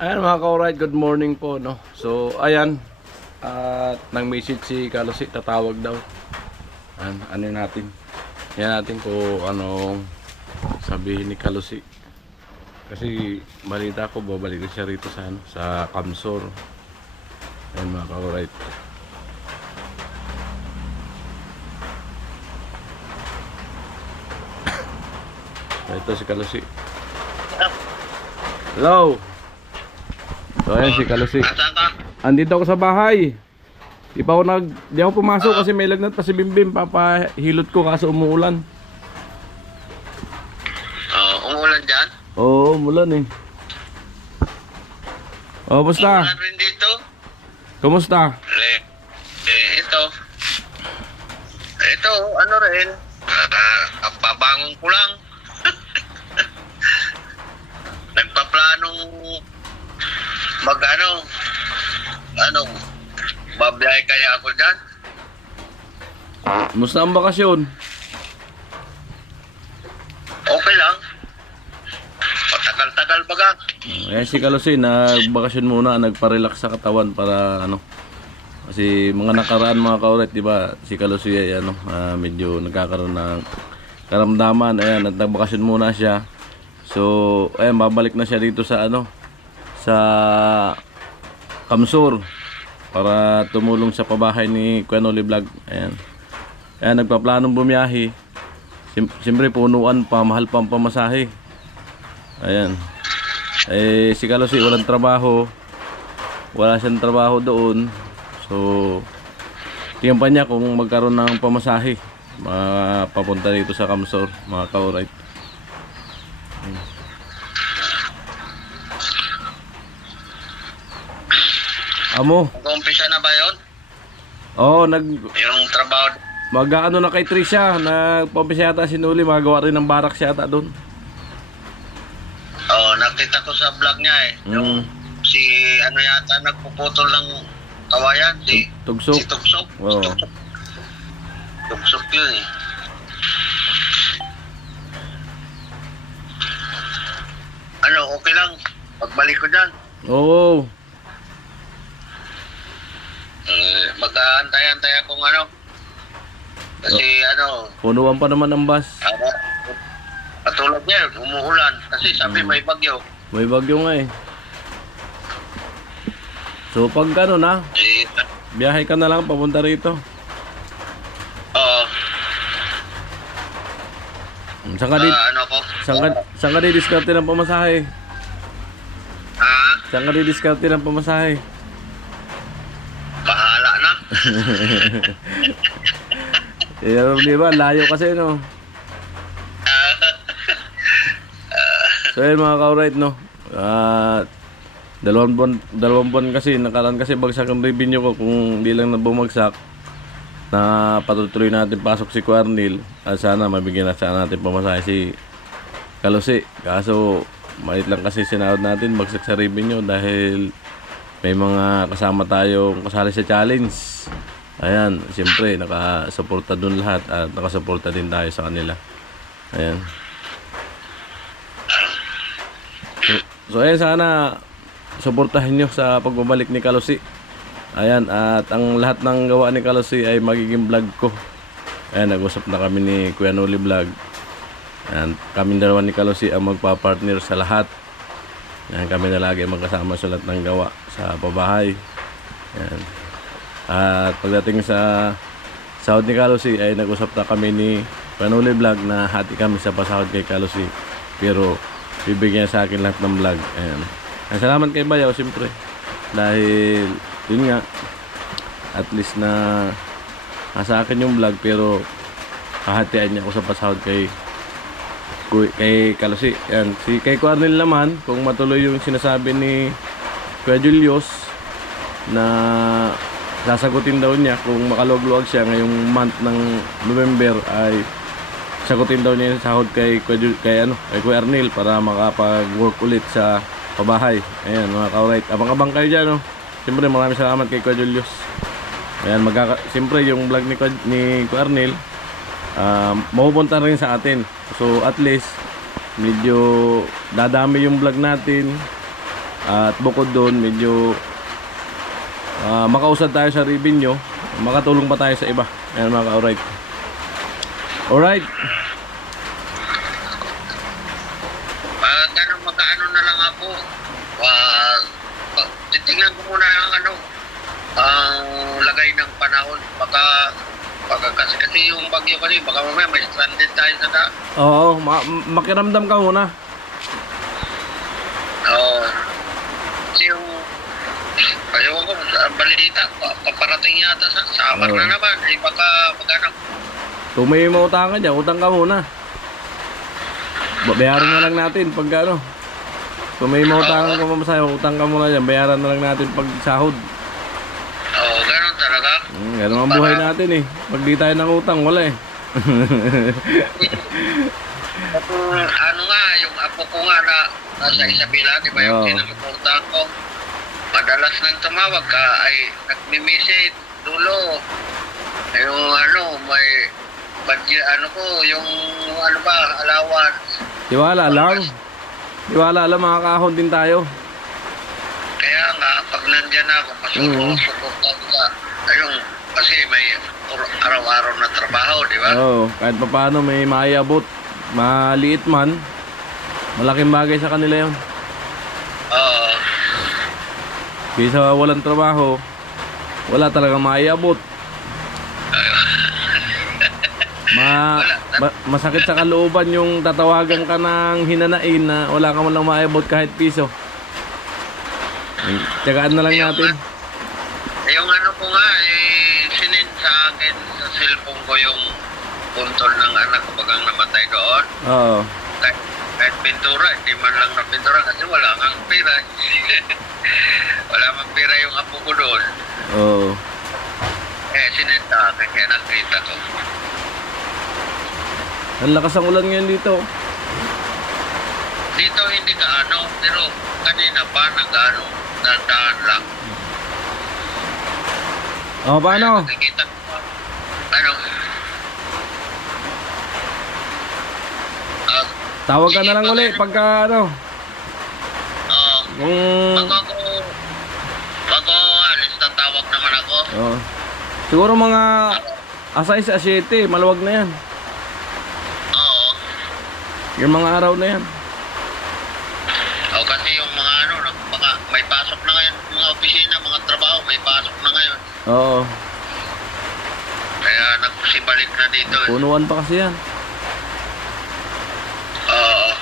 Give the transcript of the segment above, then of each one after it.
Ayan mga ka-alright, good morning po, no. So ayan, at nang-message si Kalusi, tatawag daw. Ano natin? Yan natin kung anong sabihin ni Kalusi. Kasi balita ko babalik siya rito sa sa Kamsor. Ayan mga ka-alright. Ito si Kalusi. Hello. So ayan si Kalusi. Andito ako sa bahay. Di ako pumasok kasi may lagnat pa si Bimbim. Papahilot ko kaso umuulan. Umuulan dyan? Oo, umulan eh. Oh, kumusta? Umuulan rin dito? Kumusta? Ito, ano rin, babangon ko lang. Nagpaplanong babiyahe kaya ako dyan. Kumusta ang bakasyon? Okay lang. Patagal-tagal baga. Ayan si Kalusi, nagbakasyon muna, nagpa-relax sa katawan para kasi mga nakaraan mga kaulit, di ba? Si Kalusi ay medyo nagkakaroon ng karamdaman. Ayan, nagbakasyon muna siya. So, ayan, babalik na siya dito sa sa Kamsur para tumulong sa pabahay ni Kuya Noli Vlog. Ayan. Ayan, nagpaplanong bumiyahe. Siyempre punuan pa, mahal pa ang pamasahe. Ayan. Eh si Kalusi walang trabaho. Wala siyang trabaho doon. So tingnan pa niya kung magkaroon ng pamasahe papunta dito sa Kamsor, mga ka-alright. Amo? Nag-umpisa na ba yun? Oo, Yung trabaho? mag-ano na kay Trisha, nagpampisa yata si Noli, magawa rin ng barak siya yata doon. Nakita ko sa vlog niya eh. Yung si yata nagpuputol ng kawayan, si Tugsok. Si Tugsok. Oo. Tugsok yun eh. Okay lang. Pagbalik ko dyan. Oo. Mag-aantay-antay akong kasi Punuan pa naman ang bus. Katulad niya, umuulan. Kasi sabi may bagyo. May bagyo nga eh. So pag biyahe ka na lang papunta rito. Saan ka didiskarte ng pamasahe? Saan ka didiskarte ng pamasahe? Bahala na. Di ba? Layo kasi So yun mga ka-alright dalawang buwan kasi nakaraan kasi bagsak ang revenue ko. Kung di lang na bumagsak na patutuloy natin pasok si Quarnil at sana mabigyan na sana natin pamasahe si Kalusi. Kaso maliit lang kasi sinahod natin, bagsak sa revenue dahil may mga kasama tayong kasali sa challenge. Ayan, siyempre nakasuporta dun lahat at nakasuporta din tayo sa kanila. Ayan. So ayan, sana suportahan nyo sa pagbabalik ni Kalusi. Ayan, at ang lahat ng gawa ni Kalusi ay magiging vlog ko. Ayan, nag-usap na kami ni Kuya Noli Vlog. Ayan, kami dalawa ni Kalusi ang magpa-partner sa lahat. Ayan, kami na lagi magkasama sa lahat ng gawa sa pabahay. Ayan. At pagdating sa sahod ni Kalusi ay nag-usap na kami ni Kuya Noli Vlog na hati kami sa pasahod kay Kalusi. Pero bibigyan sa akin lahat ng vlog. Ayan. Salamat kay Bayaw siyempre. Dahil yun nga, at least na nasa akin yung vlog pero hahatian niya ako sa pasahod kay Kalusi. Ayan. Kay Quarnil naman, kung matuloy yung sinasabi ni Kuya Julius na sasagutin daw niya kung makalugluag siya ngayong month ng November ay sagutin daw niya yung sahod kay Kuya Arnil para makapag-work ulit sa pabahay. Ayan mga ka-alright, abang-abang kayo dyan Siyempre maraming salamat kay Kuya Julius. Ayan, siyempre yung vlog ni Kuya Arnil mapupunta rin sa atin. So at least medyo dadami yung vlog natin At bukod doon, medyo makausad tayo sa revenue, makatulong pa tayo sa iba. Ayan mga ka-alright. Alright. Ganun, magkaano na lang ako. Titingnan ko muna ang lagay ng panahon. Baka kasi yung bagyo kasi, baka mamaya may stranded tayo sa daan. Oo, makiramdam ka muna. Oo. Kasi yung, ayaw ko, sa balita, paparating yata sa summer Oo. na naman. Baka magano. Kung may mautangan dyan, utang ka muna. Bayaran na lang natin pag ano. Kung may mautangan ka mamasahe, utang ka muna dyan. Bayaran na lang natin pag sahod. Oo, ganun talaga. Ganun ang buhay natin eh. Pag di tayo ng utang, wala eh. Ano nga, yung apo ko nga na nasa Isabela, di ba yung Oo. sinusuportahan ko? Madalas nang tumawag ka ay nagmi-message, dulo. Yung may budget, yung allowance. Tiwala lang. Tiwala lang, makakahon din tayo. Kaya nga, pag nandyan ako, masusuportahan ka. Ayun, kasi may araw-araw na trabaho, di ba? Oo, kahit pa paano may maiabot. Maliit man, malaking bagay sa kanila yun. Oo. Kaysa walang trabaho, wala talagang maiabot. Masakit sa kalooban yung tatawagan ka ng hinanain na wala ka man lang maiabot kahit piso. Tiyagaan na lang natin. Yung ko nga, sinend sa akin sa cellphone ko yung puntol ng anak ko bagang namatay doon. Oo. Kahit pintura, hindi man lang na pintura kasi wala kang pera. Wala mang pera yung apo ko doon. Oo. Sinend sa akin, kaya nakita ko. Ang lakas ng ulan ngayon dito. Dito hindi ka pero kanina pa dandaan lang. Paano? Nakikita ko Tawag ka na lang uli pagka kung bago alis, tatawag naman ako. siguro mga asay sa 7, maluwag na yan. Oo. Yung mga araw na yan. Kasi yung mga may pasok na ngayon, mga opisina, mga trabaho, may pasok na ngayon. Oo. Kaya nagsibalik na dito. Punuan pa kasi yan. Oo.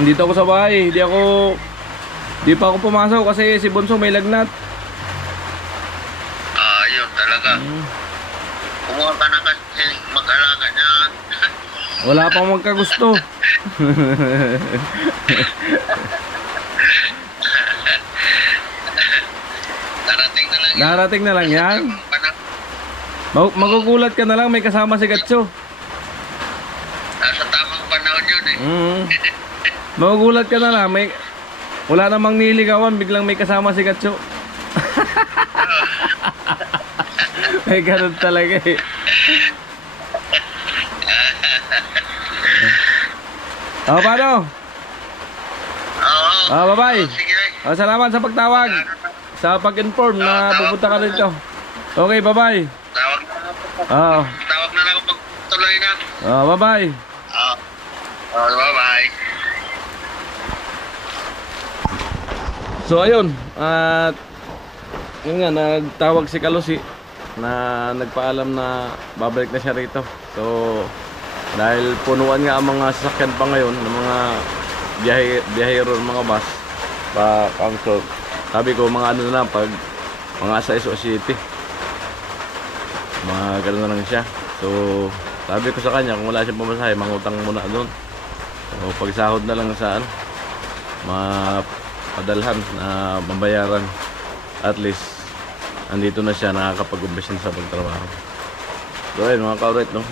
Nandito ako sa bahay. Di pa ako pumasok kasi si Bonso may lagnat. Yun talaga. Kumuha ka na kasi mag-alaga niyan. Wala pang magkagusto. Darating na lang yan. Magugulat ka na lang, may kasama si Gatso. Nasa tamang panahon yun eh. Magugulat ka na lang, wala namang niligawan, biglang may kasama si Gatso. May ganun talaga eh. Paano? Oo. Bye-bye. Sige. Salamat sa pagtawag. Sa pag-inform na pupunta ka dito. Okay, bye-bye. Tawag na lang ako. Tawag na lang ako pag tuloy na. Bye-bye. Bye-bye. So ayun, at yun nga, nagtawag si Kalusi na nagpaalam na babalik na siya rito. So dahil punuan nga ang mga sasakyan pa ngayon ng mga biyahero ng mga bus so, sabi ko mga na lang pag mga asa ISO City mga gano'n na lang siya. So sabi ko sa kanya kung wala siyang pamasahe, mangutang muna doon. So pag sahod na lang saan mapadalhan na mabayaran, at least andito na siya, nakakapag-umpisa sa pagtrabaho. So ayun mga ka-alright, no?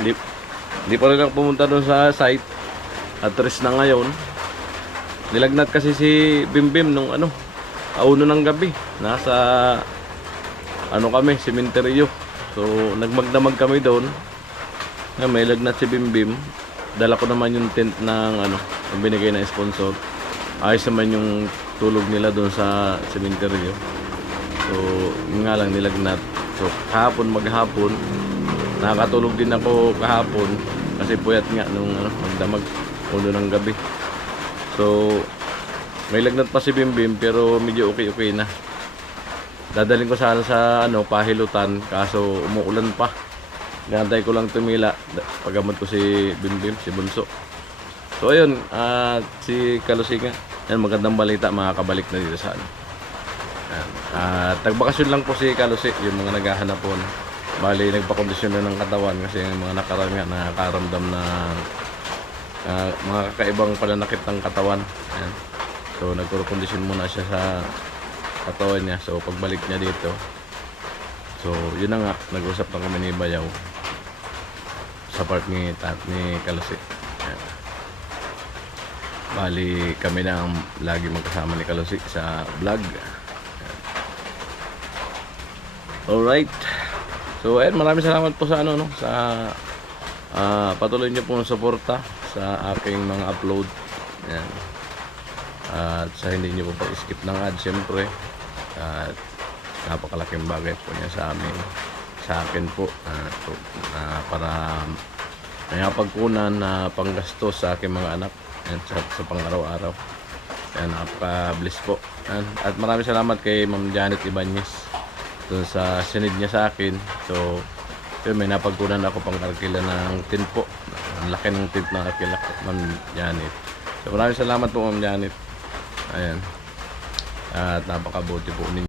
Hindi pa rin ako pumunta doon sa site at 3 na ngayon. Nilagnat kasi si Bimbim nung auno ng gabi. Nasa kami, sementeryo. So nagmagdamag kami doon. May lagnat si Bimbim. Dala ko naman yung tent ng binigay na sponsor. Ayos naman yung tulog nila doon sa sementeryo. So, yun nga lang nilagnat. So, kahapon maghapon, nakakatulog din ako kahapon kasi puyat nga nung magdamag ulo ng gabi. So, may lagnat pa si Bimbim pero medyo okay na. Dadaling ko sana sa pahilutan kaso umuulan pa. Gantay ko lang tumila paggamot ko si Bimbim, si Bunso. So ayun, si Kalusinga, yan magandang balita, makakabalik na dito sa tagbakasyon lang po si Kalusi, yung mga naghahanap po. Bali, nagpakondisyon na ng katawan kasi yung mga nakaraan nga nakakaramdam ng mga kakaibang pananakit ng katawan. Ayan. So, nagkondisyon muna siya sa katawan niya. So, pagbalik niya dito, so, yun na nga, nag-usap na kami ni Bayaw sa part ni Kalusi. Ayan. Bali, kami na ang lagi magkasama ni Kalusi sa vlog. Alright. So, ayun, maraming salamat po sa sa patuloy niyo pong suporta sa aking mga upload. Ayan. At sa hindi niyo po pa-skip ng ad, syempre. At napakalaking bagay po niya sa akin po. Para may pagkunan na panggastos sa aking mga anak. Ayan, sa pang-araw-araw. Ayan, napaka-bless po. Ayan. At maraming salamat kay Ma'am Janet Ibanez doon sa sinid niya sa akin. So, yun, may napagkunan ako pang arkila ng tent po. Ang laki ng tent ng arkila ko, Ma'am Janet. So, maraming salamat po, Ma'am Janet. Ayan. At napakabuti po ninyo.